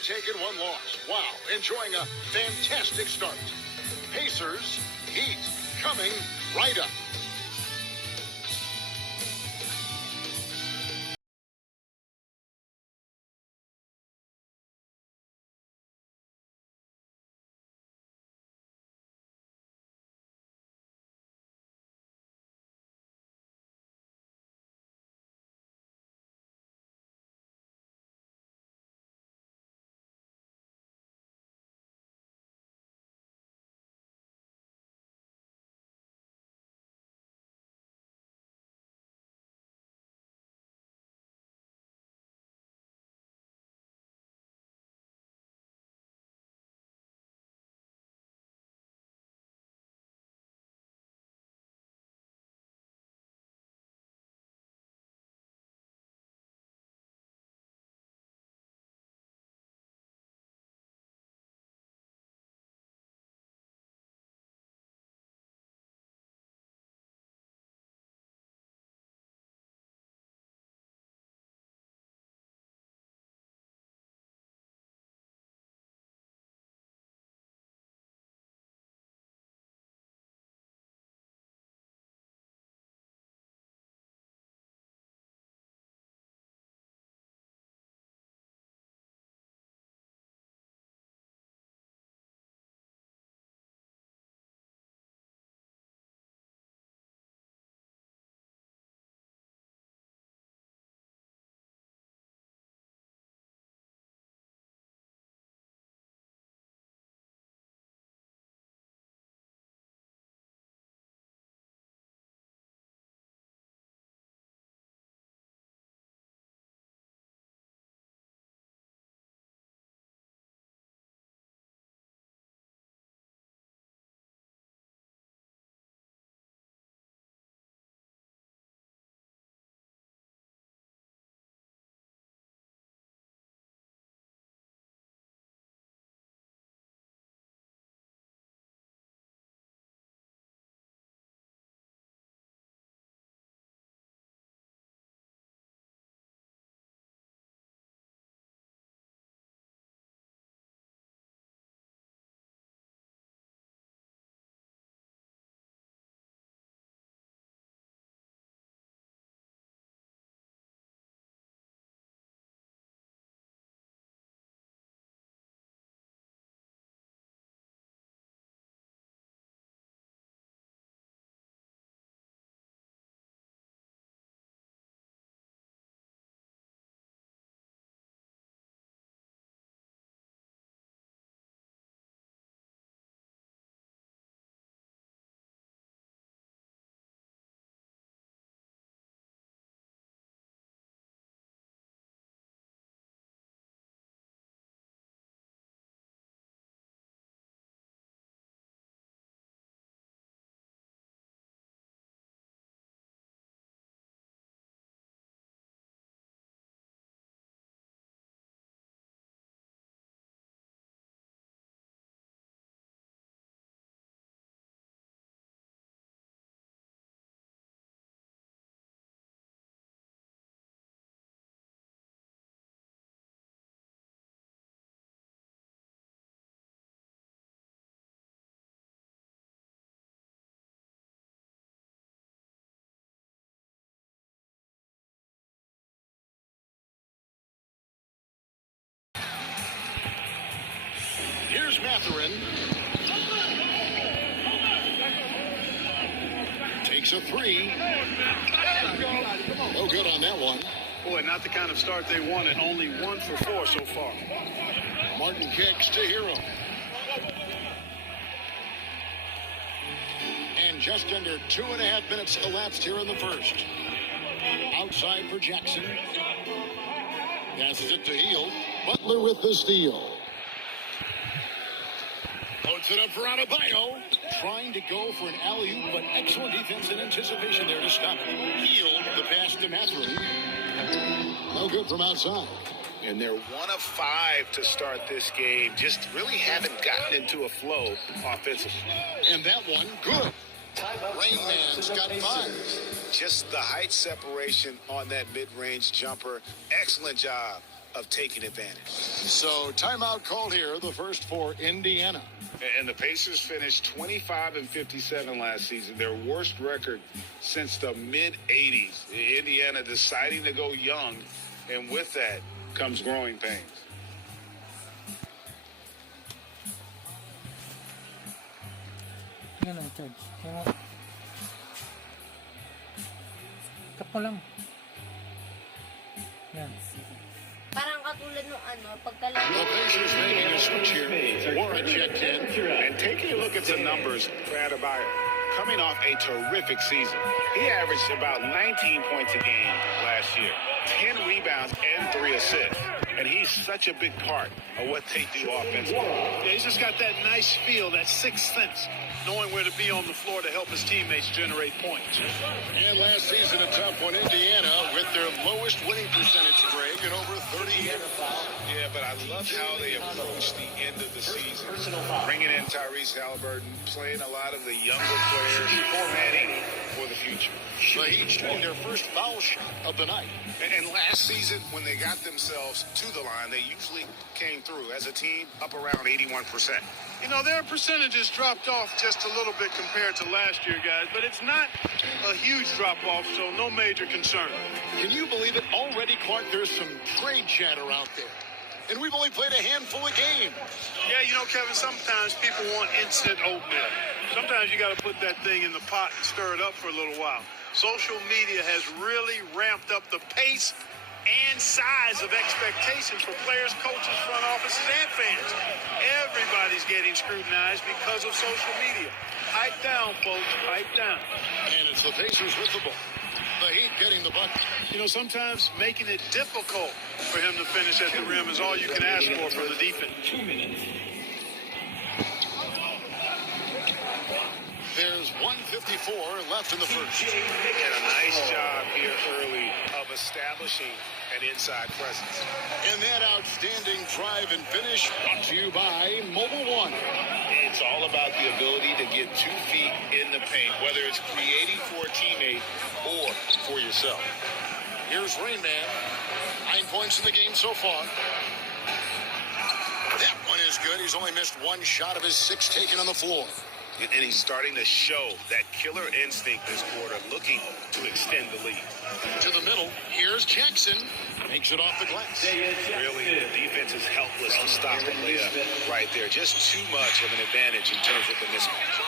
taken, one loss. Wow, enjoying a fantastic start. Pacers, Heat, coming right up. Here's Mathurin. Takes a three. No good on that one. Boy, not the kind of start they wanted. Only 1 for 4 so far. Martin kicks to Hero. And just under 2.5 minutes elapsed here in the first. Outside for Jackson. Passes it to Hield. Butler with the steal. Puts it up for Adebayo. Trying to go for an alley-oop, but excellent defense and anticipation there to stop it. Hield the pass to Mathurin. No good from outside. And they're 1 of 5 to start this game. Just really haven't gotten into a flow offensively. And that one, good. Rain Man's got 5. Just the height separation on that mid-range jumper. Excellent job of taking advantage. So timeout called here, the first for Indiana. And the Pacers finished 25-57 last season, their worst record since the mid-'80s. Indiana deciding to go young, and with that comes growing pains. Yan ang charge. Tap mo lang. Yan. Parang katulad nung The pagkalaro. Pacers making a switch here. Warren checked in. And taking a look at the numbers for Adebayo, coming off a terrific season. He averaged about 19 points a game last year, 10 rebounds and 3 assists. And he's such a big part of what they do offensively. Yeah, he's just got that nice feel, that sixth sense, knowing where to be on the floor to help his teammates generate points. And last season, a tough one, Indiana, with their lowest winning percentage, Greg, in over 30 years. Yeah, but I love how they approach the end of the season. Bringing in Tyrese Halliburton, playing a lot of the younger players, formatting for the future. The Heat shooting their first foul shot of the night. And last season, when they got themselves to the line, they usually came through as a team up around 81%. You know, their percentages dropped off just a little bit compared to last year, guys, but it's not a huge drop-off, so no major concern. Can you believe it? Already, Clark, there's some trade chatter out there. And we've only played a handful of games. Yeah, you know, Kevin, sometimes people want instant oatmeal. Sometimes you got to put that thing in the pot and stir it up for a little while. Social media has really ramped up the pace and size of expectations for players, coaches, front offices, and fans. Everybody's getting scrutinized because of social media. Pipe down, folks. Pipe down. And it's the Pacers with the ball. The Heat getting the bucket. You know, sometimes making it difficult for him to finish at the rim is all you can ask for from the defense. There's 1:54 left in the first. And a nice job here early of establishing an inside presence. And that outstanding drive and finish brought to you by Mobile One. It's all about the ability to get 2 feet in the paint, whether it's creating for a teammate or for yourself. Here's Rain Man. 9 points in the game so far. That one is good. He's only missed one shot of his 6 taken on the floor. And he's starting to show that killer instinct this quarter, looking to extend the lead. To the middle. Here's Jackson. Makes it off the glass. Really, the defense is helpless to stop the layup right there. Just too much of an advantage in terms of the mismatch.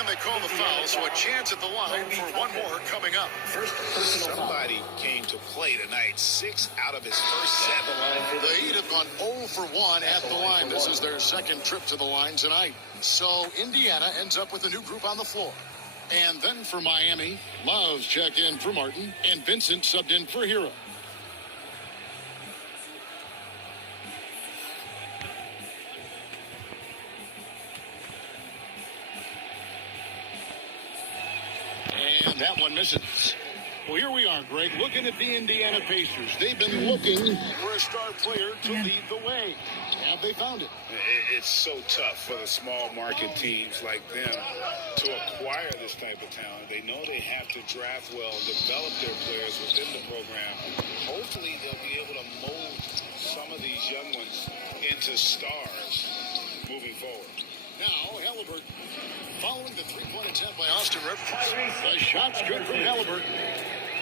And they call the foul, so a chance at the line for one more coming up. Somebody came to play tonight. 6 out of his first 7. The Heat have gone 0 for 1 at the line. This is their second trip to the line tonight. So Indiana ends up with a new group on the floor. And then for Miami, Love's checked in for Martin, and Vincent subbed in for Hero. And that one misses. Well, here we are, Greg, looking at the Indiana Pacers. They've been looking for a star player to lead the way. Have they found it? It's so tough for the small market teams like them to acquire this type of talent. They know they have to draft well, develop their players within the program. Hopefully they'll be able to mold some of these young ones into stars moving forward. Now, Halliburton, following the three-point attempt by Austin Rivers. The shot's good from Halliburton.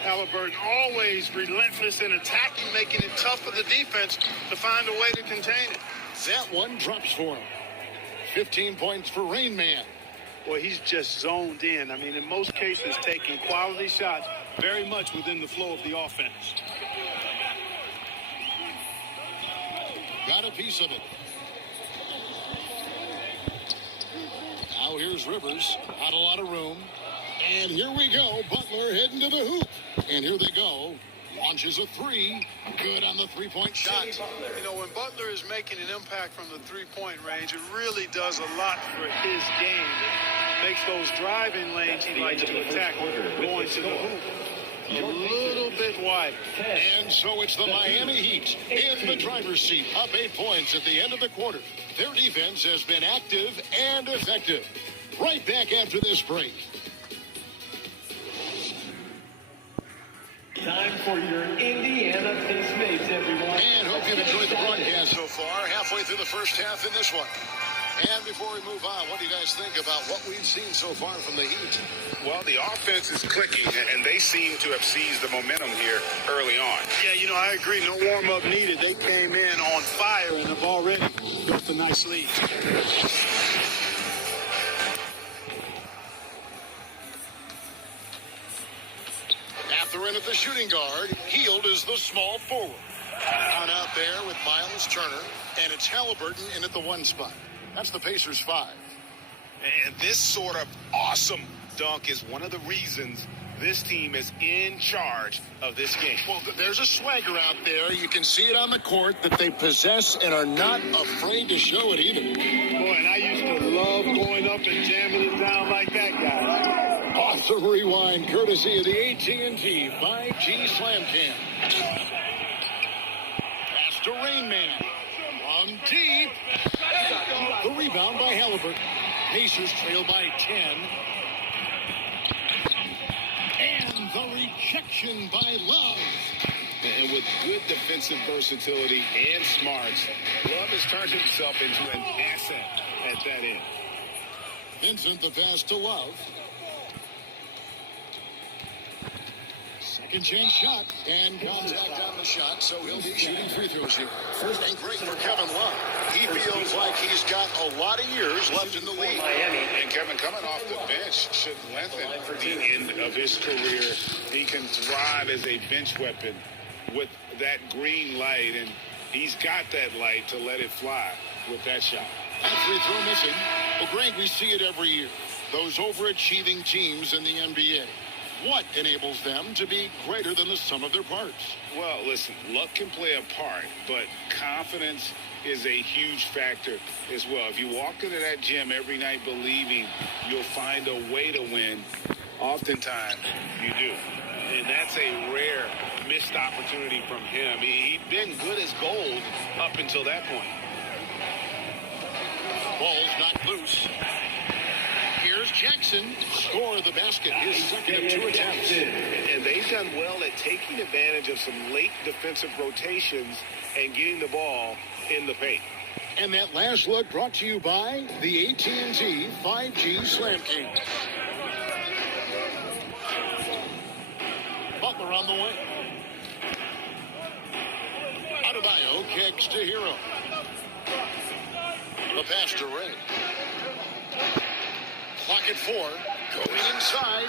Halliburton always relentless in attacking, making it tough for the defense to find a way to contain it. That one drops for him. 15 points for Rain Man. Boy, he's just zoned in. I mean, in most cases, taking quality shots very much within the flow of the offense. Got a piece of it. Now here's Rivers. Not a lot of room. And here we go. Butler heading to the hoop. And here they go. Launches a 3. Good on the three-point shot. You know, when Butler is making an impact from the three-point range, it really does a lot for his game. It makes those driving lanes he likes to attack going to the hoop a little bit wide. And so it's the Miami Heat in the driver's seat, up 8 points at the end of the quarter. Their defense has been active and effective. Right back after this break. time for your Indiana Pacemates, everyone. And hope you've enjoyed the broadcast so far. Halfway through the first half in this one. And before we move on, what do you guys think about what we've seen so far from the Heat? Well, the offense is clicking, and they seem to have seized the momentum here early on. Yeah, I agree. No warm-up needed. They came in on fire and have already built a nice lead. Catherine at the shooting guard. Hield is the small forward. On out there with Miles Turner. And it's Halliburton in at the 1 spot. That's the Pacers 5. And this sort of awesome dunk is one of the reasons this team is in charge of this game. Well, there's a swagger out there. You can see it on the court that they possess and are not afraid to show it either. Boy, and I used to love going up and jamming it down like that guy. Off the rewind, courtesy of the AT&T 5G Slam Cam. Pass to Rain Man. From deep. The rebound by Halliburton. Pacers trail by 10. And the rejection by Love. And with good defensive versatility and smarts, Love has turned himself into an asset at that end. Vincent the pass to Love. Second chance shot. And contact on the shot, so he'll be shooting free throws here. First and great for Kevin Love. He feels like he's got a lot of years left in the league. And Kevin, coming off the bench, should lengthen the end of his career. He can thrive as a bench weapon with that green light, and he's got that light to let it fly with that shot. That free throw missing. Well, Greg, we see it every year. Those overachieving teams in the NBA. What enables them to be greater than the sum of their parts? Well, listen, luck can play a part, but confidence is a huge factor as well. If you walk into that gym every night believing you'll find a way to win, oftentimes you do. And that's a rare missed opportunity from him. He'd been good as gold up until that point. Ball's knocked loose. Here's Jackson. Score the basket. His second of 2 attempts. And they've done well at taking advantage of some late defensive rotations and getting the ball in the paint. And that last look brought to you by the AT&T 5G Slam Cam. Butler on the way. Adebayo kicks to Hero. The pass to Ray. Clock at 4. Going inside.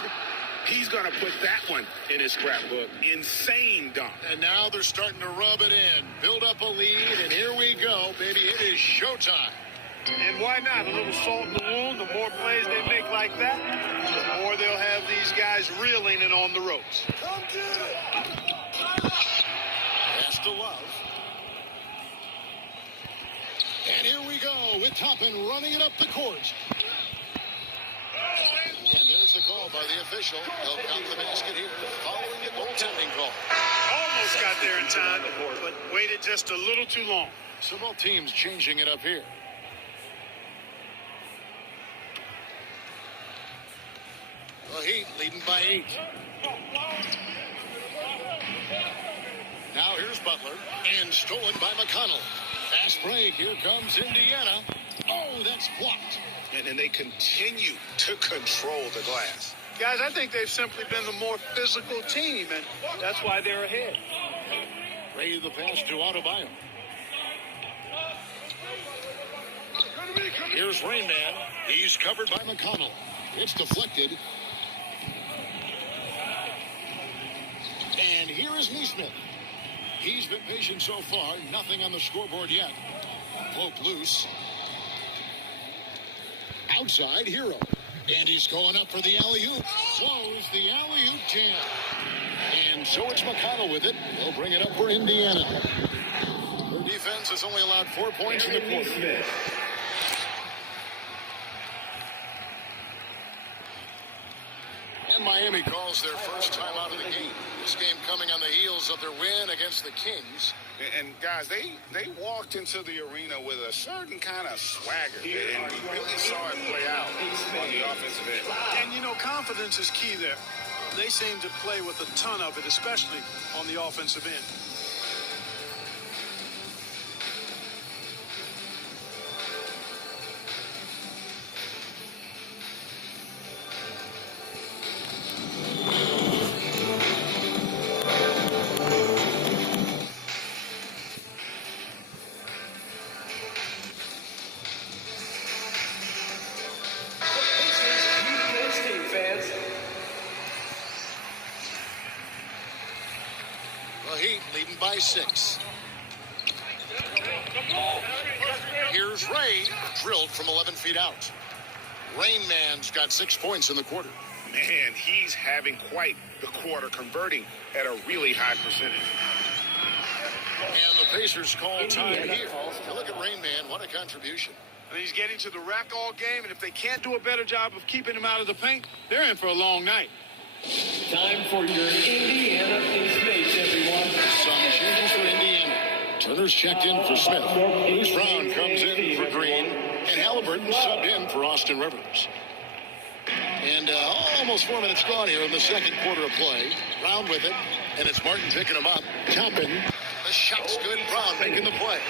He's going to put that one in his scrapbook. Insane dunk. And now they're starting to rub it in. Build up a lead, and here we go, baby. It is showtime. And why not? A little salt in the wound. The more plays they make like that, the more they'll have these guys reeling and on the ropes. Come get it. Pass to Love. And here we go with Toppin running it up the court. And there's the call by the official. They'll count the basket here following the goaltending call. Almost got there in time, but waited just a little too long. So both teams changing it up here. The Heat leading by 8. Now here's Butler. And stolen by McConnell. Fast break. Here comes Indiana. Oh, that's blocked. And they continue to control the glass. Guys, I think they've simply been the more physical team, and that's why they're ahead. Ray the pass to Adebayo. Here's Rain Man. He's covered by McConnell. It's deflected. And here is Neesmith. He's been patient so far. Nothing on the scoreboard yet. Poke loose. Outside, Hero. And he's going up for the alley-oop. Close the alley-oop jam. And so it's McConnell with it. They'll bring it up for Indiana. Their defense has only allowed 4 points in the quarter. And Miami calls their first time out of the game. This game coming on the heels of their win against the Kings. And guys, they walked into the arena with a certain kind of swagger. And we really saw it play out on the offensive end. And, confidence is key there. they seem to play with a ton of it, especially on the offensive end. The Heat leading by 6. Here's Ray, drilled from 11 feet out. Rain Man's got 6 points in the quarter. Man, he's having quite the quarter, converting at a really high percentage. And the Pacers call time here. You look at Rain Man, what a contribution. And he's getting to the rack all game, and if they can't do a better job of keeping him out of the paint, they're in for a long night. Time for your Indiana Pacemates, everyone. Some changes for Indiana. Turner's checked in for Smith. Bruce Brown comes in for Green. And Halliburton subbed in for Austin Rivers. And almost 4 minutes gone here in the second quarter of play. Brown with it. And it's Martin picking him up. Toppin. The shot's good. Brown making the play.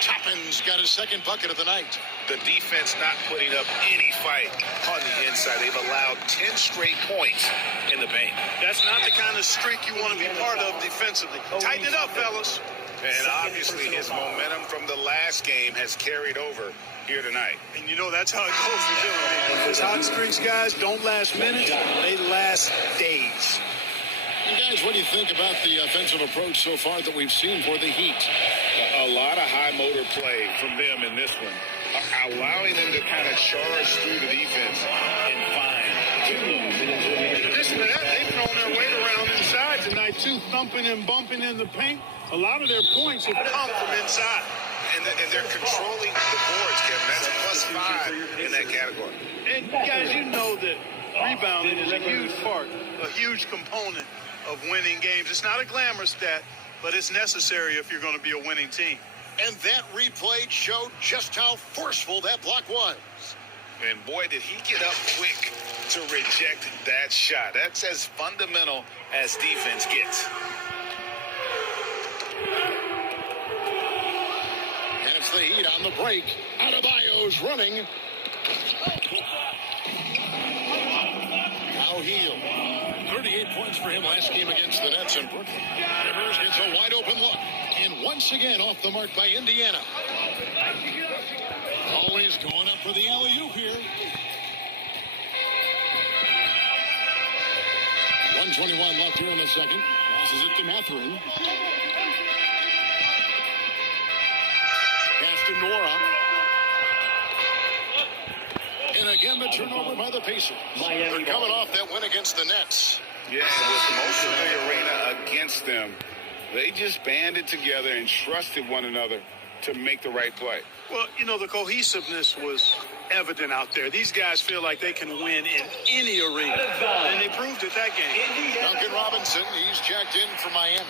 Toppin's got his second bucket of the night. The defense not putting up any fight on the inside. They've allowed 10 straight points in the paint. That's not the kind of streak you want to be part of defensively. Tighten it up, fellas. And obviously his momentum from the last game has carried over here tonight. And you know that's how it goes with them. Those hot streaks, guys, don't last minutes. They last days. And guys, what do you think about the offensive approach so far that we've seen for the Heat? A lot of high motor play from them in this one, allowing them to kind of charge through the defense and find. In addition to that, they've thrown their weight around inside tonight, too, thumping and bumping in the paint. A lot of their points have come from inside. And they're controlling the boards, Kevin. That's a +5 in that category. And, guys, you know that rebounding is a huge part, a huge component of winning games. It's not a glamour stat, but it's necessary if you're going to be a winning team. And that replay showed just how forceful that block was. And boy, did he get up quick to reject that shot. That's as fundamental as defense gets. And it's the Heat on the break. Adebayo's running. Now Heel. 38 points for him last game against the Nets in Brooklyn. Rivers gets a wide open look. And once again off the mark by Indiana. Always going up for the alley-oop here. 1:21 left here in the second. Passes it to Mathurin. Pass to Nora. And again, the turnover by the Pacers. They're coming off that win against the Nets. Yeah, with most of the arena against them, they just banded together and trusted one another to make the right play. Well, you know, the cohesiveness was evident out there. These guys feel like they can win in any arena, and they proved it that game. Duncan Robinson, he's checked in for Miami.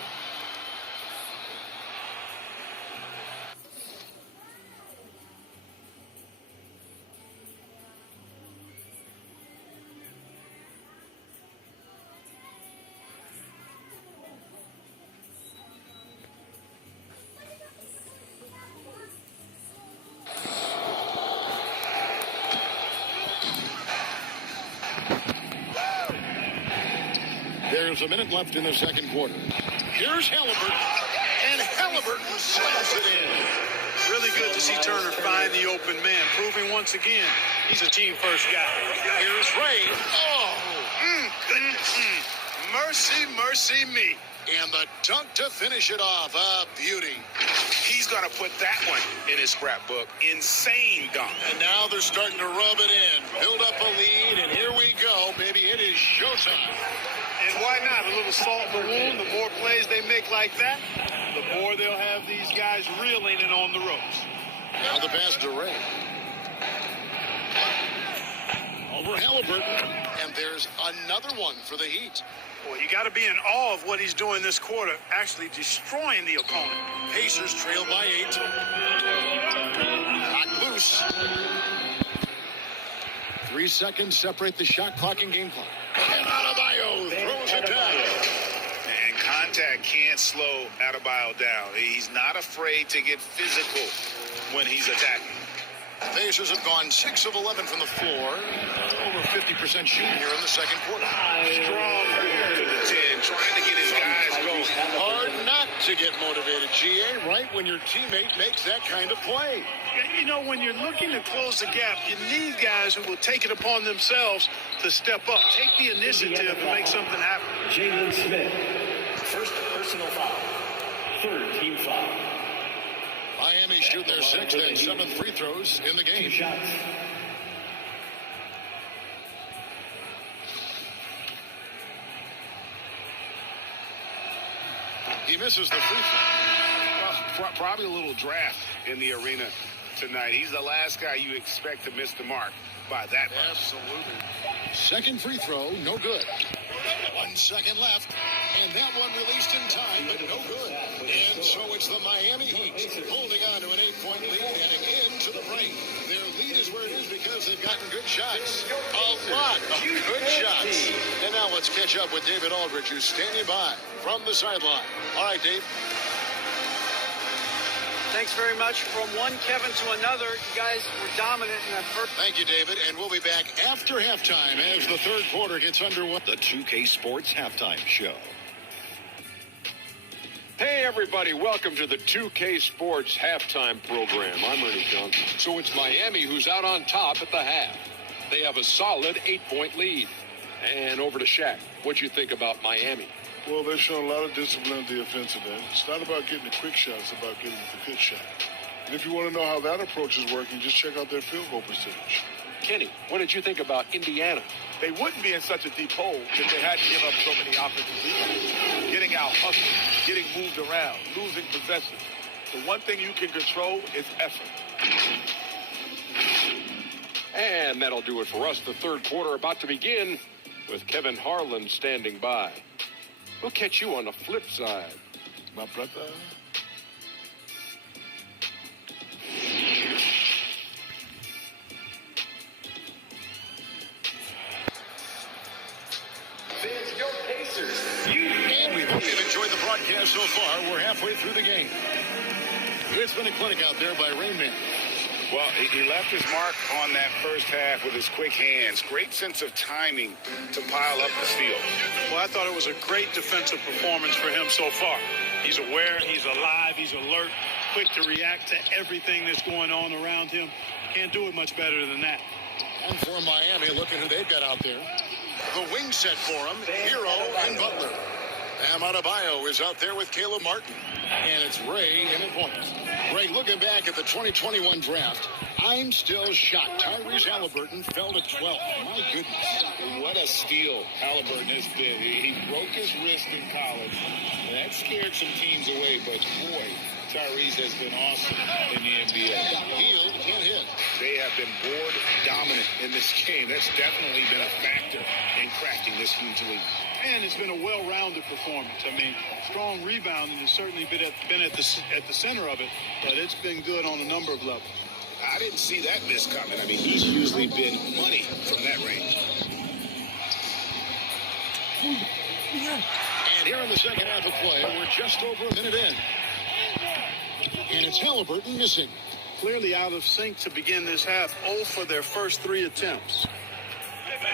There's a minute left in the second quarter. Here's Halliburton, and Halliburton slams it in. Really good to see Turner find the open man, proving once again he's a team-first guy. Here's Ray. Oh, Mercy, mercy me. and the dunk to finish it off. A beauty. He's going to put that one in his scrapbook. Insane dunk. And now they're starting to rub it in. Build up a lead, and here we go, baby. It is showtime. And why not? A little salt in the wound. The more plays they make like that, the more they'll have these guys reeling and on the ropes. Now the pass to Ray. Over Halliburton. And there's another one for the Heat. Boy, you got to be in awe of what he's doing this quarter, actually destroying the opponent. Pacers trail by 8. Knocked loose. 3 seconds separate the shot clock and game clock. And Adebayo slows it down. And contact can't slow Adebayo down. He's not afraid to get physical when he's attacking. Pacers have gone 6 of 11 from the floor. Over 50% shooting here in the second quarter. Strong to the 10, trying to get his guys going. Hard not to get motivated, GA, right when your teammate makes that kind of play. You know, when you're looking to close the gap, you need guys who will take it upon themselves to step up, take the initiative, and make something happen. Jalen Smith. First personal foul. Third team foul. Miami shooting their 6th and 7th free throws in the 2 game. shots. He misses the free throw. Well, probably a little draft in the arena tonight. He's the last guy you expect to miss the mark by that much. Absolutely. Second free throw, no good. 1 second left, and that one released in time, but no good. And so it's the Miami Heat holding on to an 8-point lead heading into the break. Their lead is where it is because they've gotten good shots. A lot of good shots. And now let's catch up with David Aldridge, who's standing by from the sideline. All right, Dave. Thanks very much. From one Kevin to another, you guys were dominant in that first. Thank you, David. And we'll be back after halftime as the third quarter gets underway. The 2K Sports Halftime Show. Hey, everybody. Welcome to the 2K Sports Halftime Program. I'm Ernie Johnson. So it's Miami who's out on top at the half. They have a solid 8-point lead. And over to Shaq. What'd you think about Miami? Well, they've shown a lot of discipline at the offensive end. It's not about getting the quick shot. It's about getting the good shot. And if you want to know how that approach is working, just check out their field goal percentage. Kenny, what did you think about Indiana? They wouldn't be in such a deep hole if they hadn't given up so many offensive rebounds. Getting out, hustled, getting moved around, losing possession. The one thing you can control is effort. And that'll do it for us. The third quarter about to begin with Kevin Harlan standing by. We'll catch you on the flip side. My brother. And we hope you've enjoyed the broadcast so far. We're halfway through the game. It's been a clinic out there by Rain Man. Well, he left his mark on that first half with his quick hands. Great sense of timing to pile up the steal. Well, I thought it was a great defensive performance for him so far. He's aware, he's alive, he's alert, quick to react to everything that's going on around him. Can't do it much better than that. And for Miami, look at who they've got out there. The wing set for him, Hero and Butler. Bam Adebayo is out there with Caleb Martin. And it's Ray in at point. Ray, looking back at the 2021 draft, I'm still shocked. Tyrese Halliburton fell to 12th. My goodness. What a steal Halliburton has been. He broke his wrist in college. And that scared some teams away, but boy, Tyrese has been awesome in the NBA. Healed, can't hit. They have been board dominant in this game. That's definitely been a factor in cracking this huge lead. And it's been a well-rounded performance. I mean, strong rebounding has certainly been at the center of it, but it's been good on a number of levels. I didn't see that miss coming. I mean, he's usually been money from that range. And here in the second half of play, we're just over a minute in. And it's Halliburton missing. Clearly out of sync to begin this half, 0 for their first 3 attempts.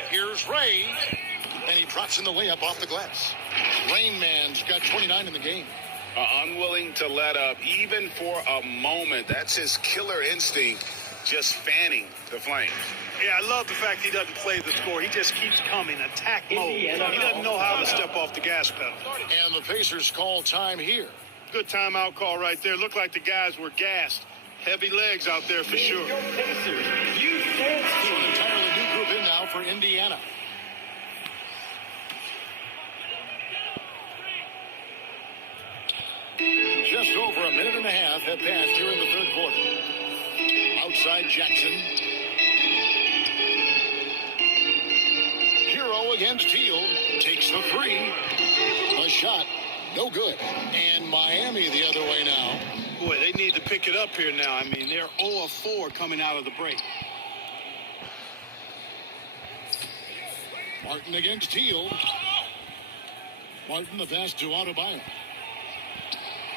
Here's Ray. And he drops in the layup off the glass. Rain Man's got 29 in the game. Unwilling to let up, even for a moment. That's his killer instinct, just fanning the flames. Yeah, I love the fact he doesn't play the score. He just keeps coming, attack mode. He doesn't know how to step off the gas pedal. And the Pacers call time here. Good timeout call right there. Looked like the guys were gassed. Heavy legs out there for sure. So an entirely new group in now for Indiana. Just over a minute and a half have passed here in the third quarter. Outside Jackson. Hero against Teal. Takes the three. A shot. No good. And Miami the other way now. Boy, they need to pick it up here now. I mean, they're 0 of 4 coming out of the break. Martin against Teal. Martin, the pass to Adebayo.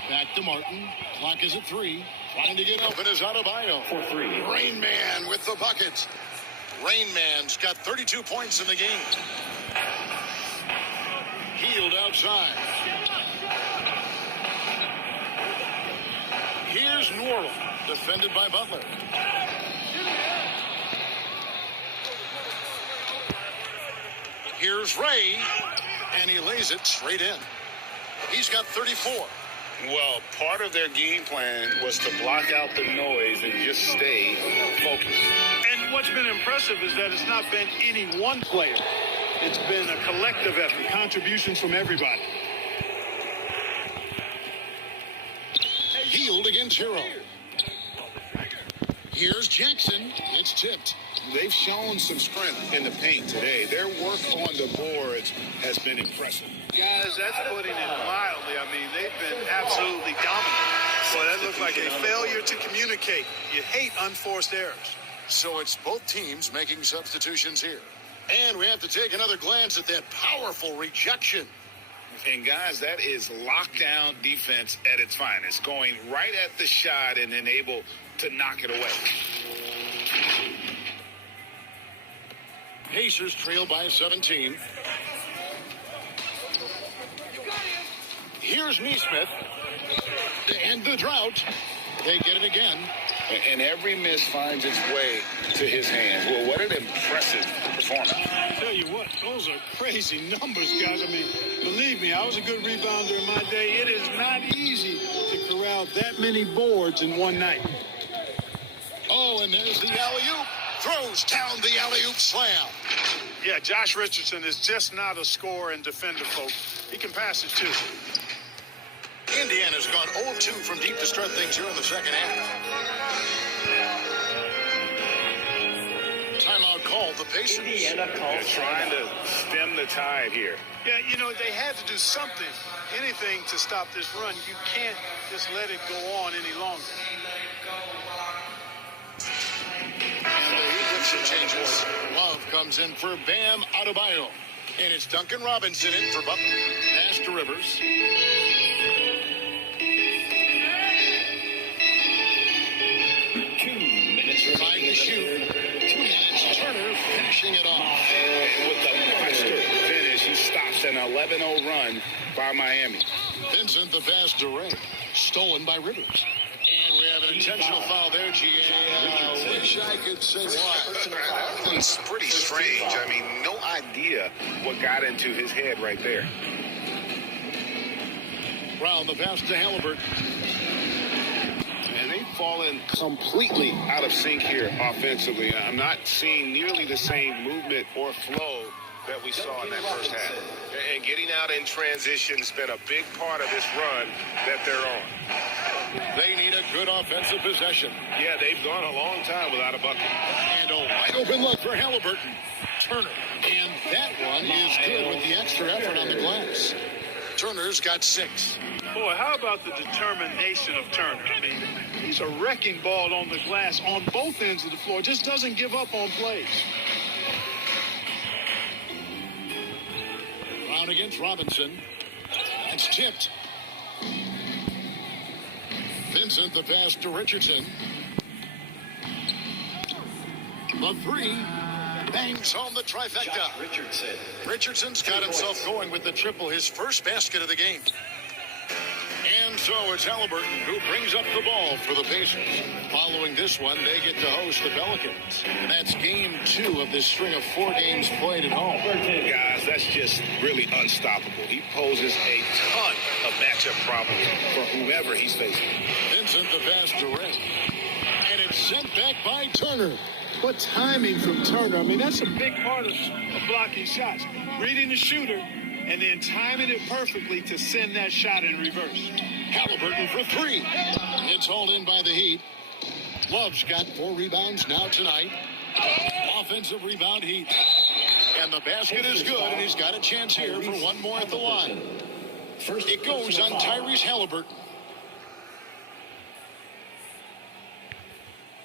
Back to Martin. Clock is at 3. Trying to get open is Adebayo. For 3. Rain Man with the bucket. Rain Man's got 32 points in the game. Healed outside. Here's Norwell, defended by Butler. Here's Ray, and he lays it straight in. He's got 34. Well, part of their game plan was to block out the noise and just stay focused. And what's been impressive is that it's not been any one player. It's been a collective effort, contributions from everybody. Healed against Hero. Here's Jackson. It's tipped. They've shown some strength in the paint today. Their work on the boards has been impressive. Guys, that's putting it mildly. I mean, they've been absolutely dominant. Boy, that looked like a failure to communicate. You hate unforced errors. So it's both teams making substitutions here. And we have to take another glance at that powerful rejection. And guys, that is lockdown defense at its finest. Going right at the shot and then able to knock it away. Pacers trail by 17. Here's Neesmith. To end the drought. They get it again. And every miss finds its way to his hands. Well, what an impressive performance. I tell you what, those are crazy numbers, guys. I mean, believe me, I was a good rebounder in my day. It is not easy to corral that many boards in one night. Oh, and there's the alley-oop. Throws down the alley-oop slam. Yeah, Josh Richardson is just not a scorer and defender, folks. He can pass it, too. Indiana's gone 0-2 from deep to start things here in the second half. Timeout called. The Pacers. Indiana calls. They're trying to stem the tide here. Yeah, you know, they had to do something, anything to stop this run. You can't just let it go on any longer. And the some changes. Love comes in for Bam Adebayo. And it's Duncan Robinson in for Butler. Pass to Rivers. Trying to shoot. 2 minutes. Turner finishing it off. And with the monster finish, he stops an 11-0 run by Miami. Vincent the pass to Ray. Stolen by Rivers. And we have an intentional foul there, GA. I wish I could say why. It's pretty strange. I mean, no idea what got into his head right there. Brown the pass to Halliburton. And they've fallen completely out of sync here offensively. I'm not seeing nearly the same movement or flow that we saw in that first half. And getting out in transition has been a big part of this run that they're on. They need a good offensive possession. Yeah, they've gone a long time without a bucket. And a wide open look for Halliburton. Turner. And that one is good with the extra effort on the glass. Turner's got 6. Boy, how about the determination of Turner? I mean, he's a wrecking ball on the glass on both ends of the floor. Just doesn't give up on plays. Brown against Robinson. It's tipped. Vincent the pass to Richardson. The 3 bangs on the trifecta. Richardson's got himself going with the triple, his first basket of the game. And so it's Halliburton who brings up the ball for the Pacers. Following this one, they get to host the Pelicans. And that's game 2 of this string of 4 games played at home. Guys, that's just really unstoppable. He poses a ton of matchup problems for whomever he's facing. Vincent the pass to Ray. And it's sent back by Turner. What timing from Turner. I mean, that's a big part of blocking shots. Reading the shooter and then timing it perfectly to send that shot in reverse. Halliburton for 3. It's hauled in by the Heat. Love's got 4 rebounds now tonight. Offensive rebound, Heat. And the basket is good, and he's got a chance here for one more at the line. It goes on Tyrese Halliburton.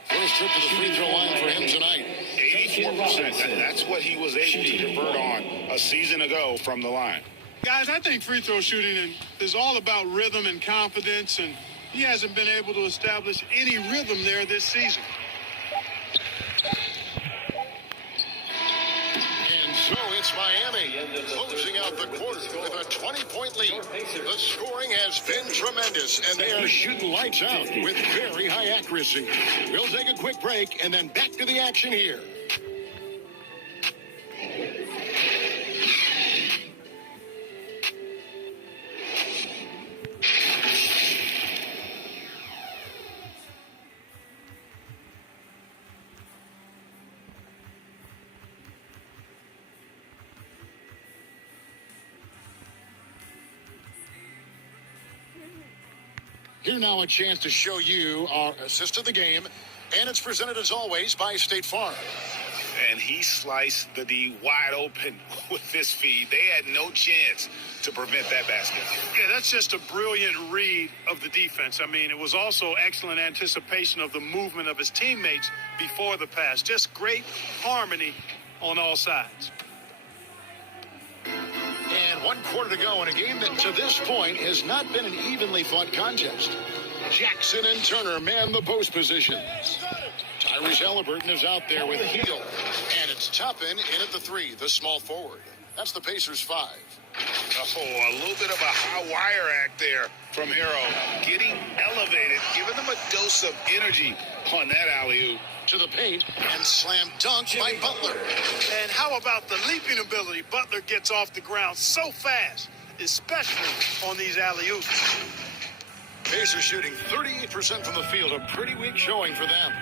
First trip to the free throw line for him tonight. 84%. That's what he was able to convert on a season ago from the line. Guys, I think free throw shooting is all about rhythm and confidence, and he hasn't been able to establish any rhythm there this season. And so it's Miami closing out the quarter with a 20-point lead. The scoring has been tremendous, and they are shooting lights out with very high accuracy. We'll take a quick break and then back to the action here. Here now a chance to show you our assist of the game, and it's presented as always by State Farm. And he sliced the D wide open with this feed. They had no chance to prevent that basket. Yeah, that's just a brilliant read of the defense. I mean, it was also excellent anticipation of the movement of his teammates before the pass. Just great harmony on all sides. And 1 quarter to go in a game that to this point has not been an evenly fought contest. Jackson and Turner man the post positions. Tyrese Halliburton is out there with Heel. And it's Toppin in at the 3, the small forward. That's the Pacers 5. Oh, a little bit of a high wire act there from Hero. Getting elevated, giving them a dose of energy on that alley-oop. To the paint and slam dunk by Butler. And how about the leaping ability? Butler gets off the ground so fast, especially on these alley-oops. Pacers shooting 38% from the field, a pretty weak showing for them.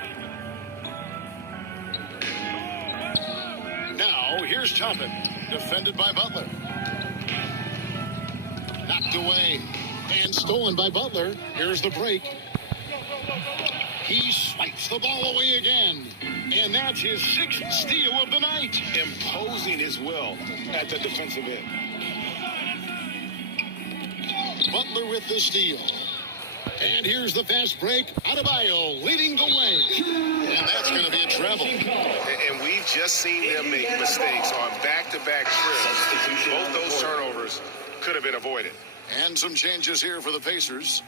Now, here's Toppin, defended by Butler. Knocked away and stolen by Butler. Here's the break. He swipes the ball away again. And that's his 6th steal of the night. Imposing his will at the defensive end. Butler with the steal. And here's the fast break. Adebayo leading the way. And that's going to be a travel. And we've just seen them make mistakes on back-to-back trips. Both those turnovers could have been avoided. And some changes here for the Pacers.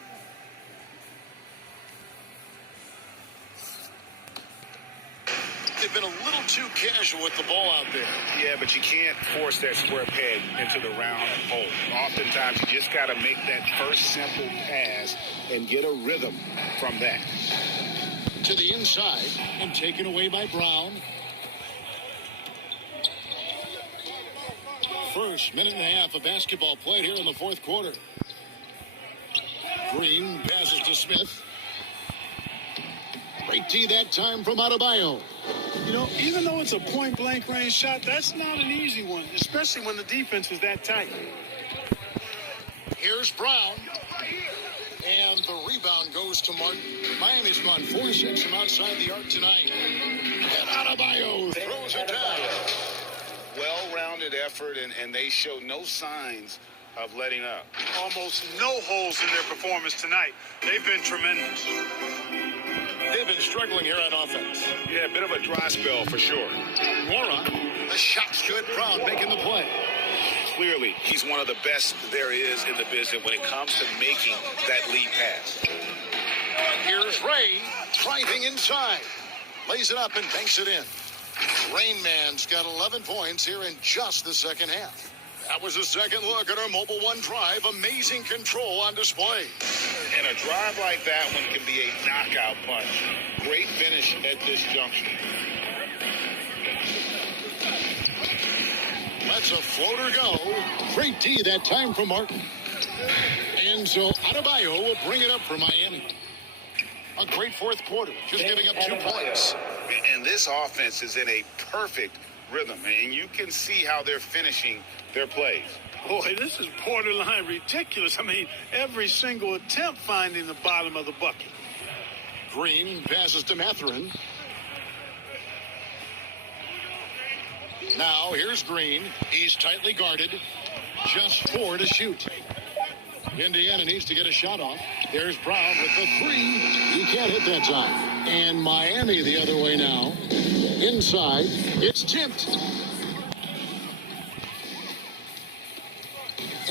They've been a little too casual with the ball out there. Yeah, but you can't force that square peg into the round hole. Oftentimes, you just got to make that first simple pass and get a rhythm from that. To the inside and taken away by Brown. First minute and a half of basketball played here in the fourth quarter. Green passes to Smith. Great tee that time from Adebayo. You know, even though it's a point-blank range shot, that's not an easy one, especially when the defense is that tight. Here's Brown. And the rebound goes to Martin. Miami's gone 4-6 from outside the arc tonight. And Adebayo throws it down. Well-rounded effort, and they show no signs of letting up. Almost no holes in their performance tonight. They've been tremendous. They've been struggling here on offense. Yeah, a bit of a dry spell for sure. Mora, the shot's good. Brown making the play. Clearly, he's one of the best there is in the business when it comes to making that lead pass. Here's Ray, driving inside. Lays it up and banks it in. Rain Man's got 11 points here in just the second half. That was a second look at our Mobile One drive. Amazing control on display. And a drive like that one can be a knockout punch. Great finish at this junction. Lets a floater go. Great tee that time from Martin. And so Adebayo will bring it up for Miami. A great fourth quarter, just giving up 2 points. And this offense is in a perfect rhythm, and you can see how they're finishing their plays. Boy, this is borderline ridiculous. I mean, every single attempt finding the bottom of the bucket. Green passes to Mathurin. Now, here's Green. He's tightly guarded. Just 4 to shoot. Indiana needs to get a shot off. There's Brown with the 3. He can't hit that time. And Miami the other way now. Inside. It's tipped.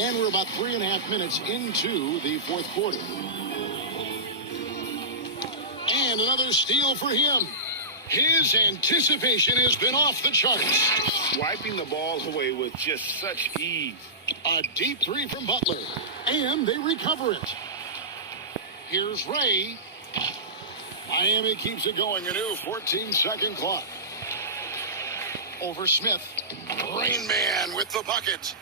And we're about 3.5 minutes into the fourth quarter. And another steal for him. His anticipation has been off the charts. Wiping the balls away with just such ease. A deep three from Butler. And they recover it. Here's Ray. Miami keeps it going. A new 14-second clock. Over Smith. Rain Man with the bucket.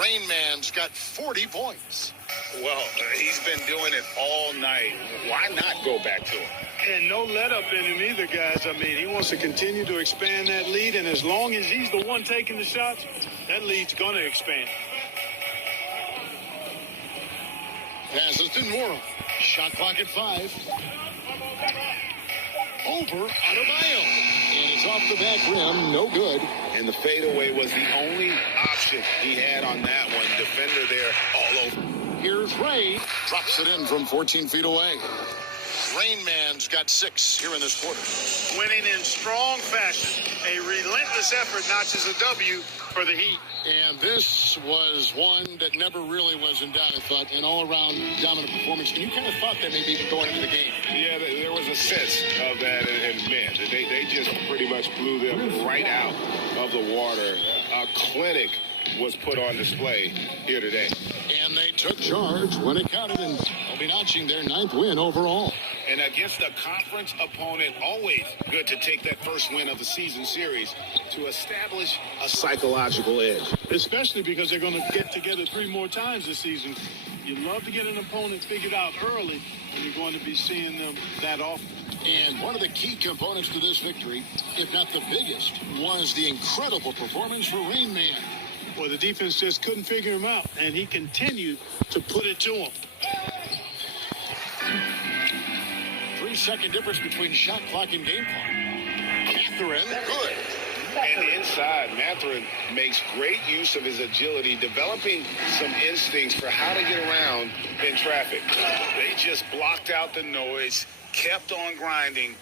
Rain Man's got 40 points. Well, he's been doing it all night. Why not go back to him? And no let up in him either, guys. I mean, he wants to continue to expand that lead, and as long as he's the one taking the shots, that lead's going to expand. Passes to Nora. Shot clock at 5. Over Adebayo. And it's off the back rim. No good. And the fadeaway was the only option he had on that one. Defender there all over. Here's Ray. Drops it in from 14 feet away. Rain Man's got 6 here in this quarter. Winning in strong fashion. A relentless effort notches a W for the Heat. And this was one that never really was in doubt, I thought, an all-around dominant performance. And you kind of thought that maybe even going into the game. Yeah, there was a sense of that, and man, they just pretty much blew them right out of the water. A clinic was put on display here today. And they took charge when it counted, and they'll be notching their 9th win overall. And against a conference opponent, always good to take that first win of the season series to establish a psychological edge. Especially because they're going to get together 3 more times this season. You love to get an opponent figured out early, and you're going to be seeing them that often. And one of the key components to this victory, if not the biggest, was the incredible performance for Rain Man. Well, the defense just couldn't figure him out, and he continued to put it to him. 3-second difference between shot clock and game clock. Mathurin, good. And inside, Mathurin makes great use of his agility, developing some instincts for how to get around in traffic. They just blocked out the noise, kept on grinding,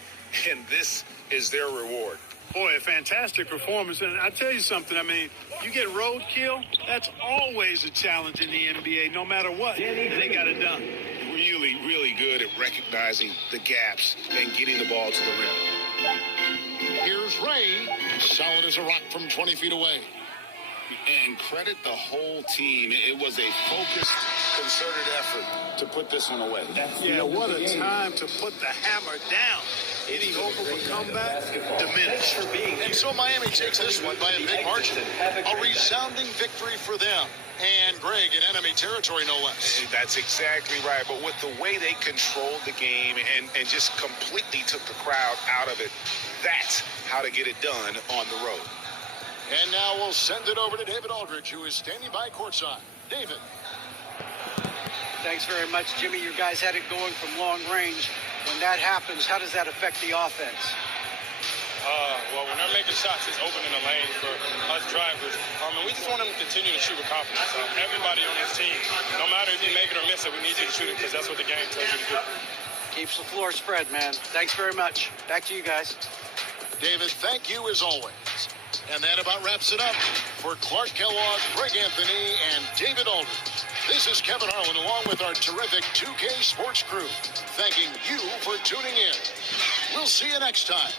and this is their reward. Boy, a fantastic performance. And I tell you something, I mean, you get roadkill, that's always a challenge in the NBA, no matter what. And they got it done. Really, really good at recognizing the gaps and getting the ball to the rim. Here's Ray. Solid as a rock from 20 feet away. And credit the whole team. It was a focused, concerted effort to put this one away. Yeah, what a time to put the hammer down. Any hope of a comeback diminished. And so Miami takes this one by a big margin. A resounding victory for them. And Greg in enemy territory, no less. That's exactly right. But with the way they controlled the game and just completely took the crowd out of it, that's how to get it done on the road. And now we'll send it over to David Aldridge, who is standing by courtside. David. Thanks very much, Jimmy. You guys had it going from long range. When that happens, how does that affect the offense? Well, when they're making shots, it's opening the lane for us drivers. And we just want them to continue to shoot with confidence. Everybody on this team, no matter if you make it or miss it, we need you to shoot it because that's what the game tells you to do. Keeps the floor spread, man. Thanks very much. Back to you guys. David, thank you as always. And that about wraps it up. For Clark Kellogg, Greg Anthony, and David Aldridge, this is Kevin Harlan along with our terrific 2K Sports crew, thanking you for tuning in. We'll see you next time.